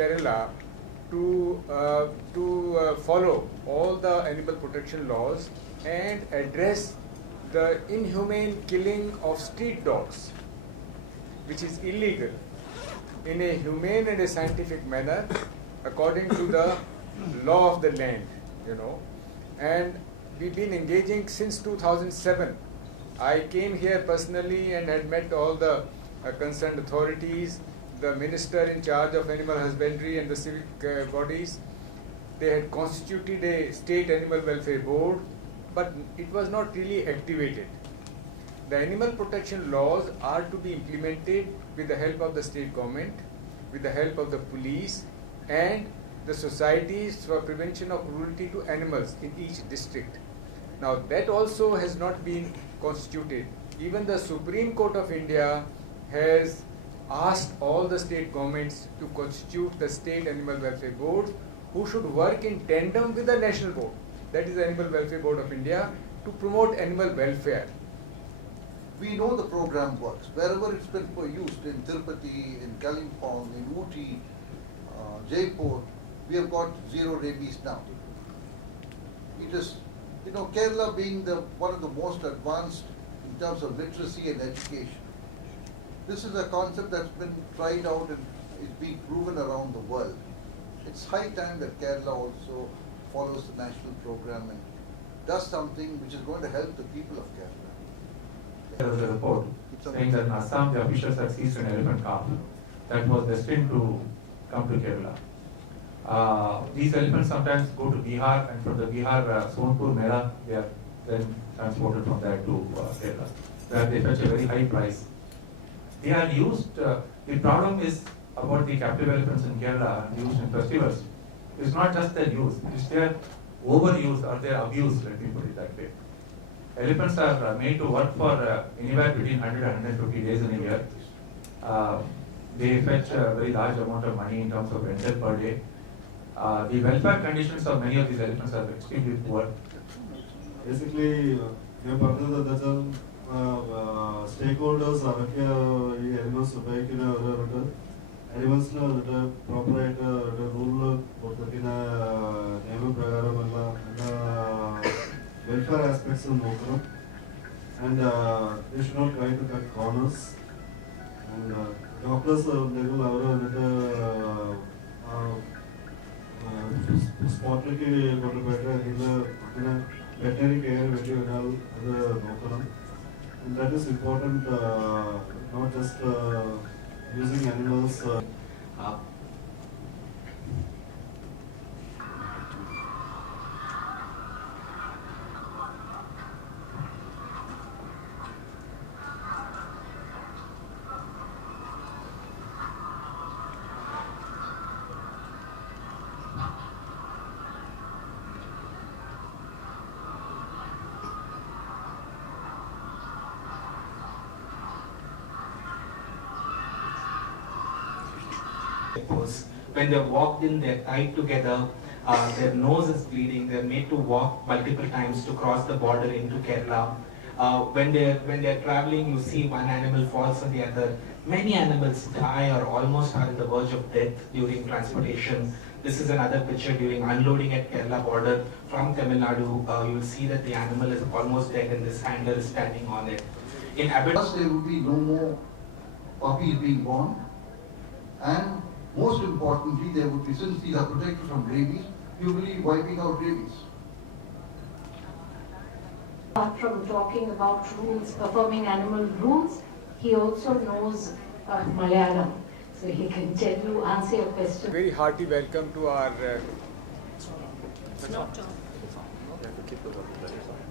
Kerala to follow all the animal protection laws and address the inhumane killing of street dogs, which is illegal, in a humane and a scientific manner according to the law of the land, And we've been engaging since 2007. I came here personally and had met all the concerned authorities, the minister in charge of animal husbandry and the civic bodies. They had constituted a state animal welfare board, but it was not really activated. The animal protection laws are to be implemented with the help of the state government, with the help of the police and the societies for prevention of cruelty to animals in each district. Now that also has not been constituted. Even the Supreme Court of India has asked all the state governments to constitute the state animal welfare boards, who should work in tandem with the national board, that is the Animal Welfare Board of India, to promote animal welfare. We know the program works. Wherever it's been used, in Tirupati, in Kalimpong, in Ooty, Jaipur, we have got zero rabies now. It is, Kerala being one of the most advanced in terms of literacy and education. This is a concept that's been tried out and is being proven around the world. It's high time that Kerala also follows the national program and does something which is going to help the people of Kerala. There was a report saying that in Assam the officials had seized an elephant calf that was destined to come to Kerala. These elephants sometimes go to Bihar, and from the Bihar Sonpur Mela, they are then transported from there to Kerala, where they fetch a very high price. They are used, the problem is about the captive elephants in Kerala used in festivals. It's not just their use, it's their overuse or their abuse, let me put it that way. Elephants are made to work for anywhere between 100 and 150 days in a year. They fetch a very large amount of money in terms of rental per day. The welfare conditions of many of these elephants are extremely poor. Basically, stakeholders animals animals proper rule welfare aspects and they should not try to cut corners, and doctors veterinary care and that is important, not just using animals. When they're walked in, they're tied together, their nose is bleeding, they're made to walk multiple times to cross the border into Kerala. When they're traveling, you see one animal falls on the other. Many animals die or almost are on the verge of death during transportation. This is another picture during unloading at Kerala border from Tamil Nadu. You will see that the animal is almost dead and this handler is standing on it. In First, there will be no more puppies being born, and most importantly, there would be, since these are protected from rabies, you will be wiping out rabies. Apart from talking about rules, performing animal rules, he also knows Malayalam. So he can tell you, answer your question. Very hearty welcome to our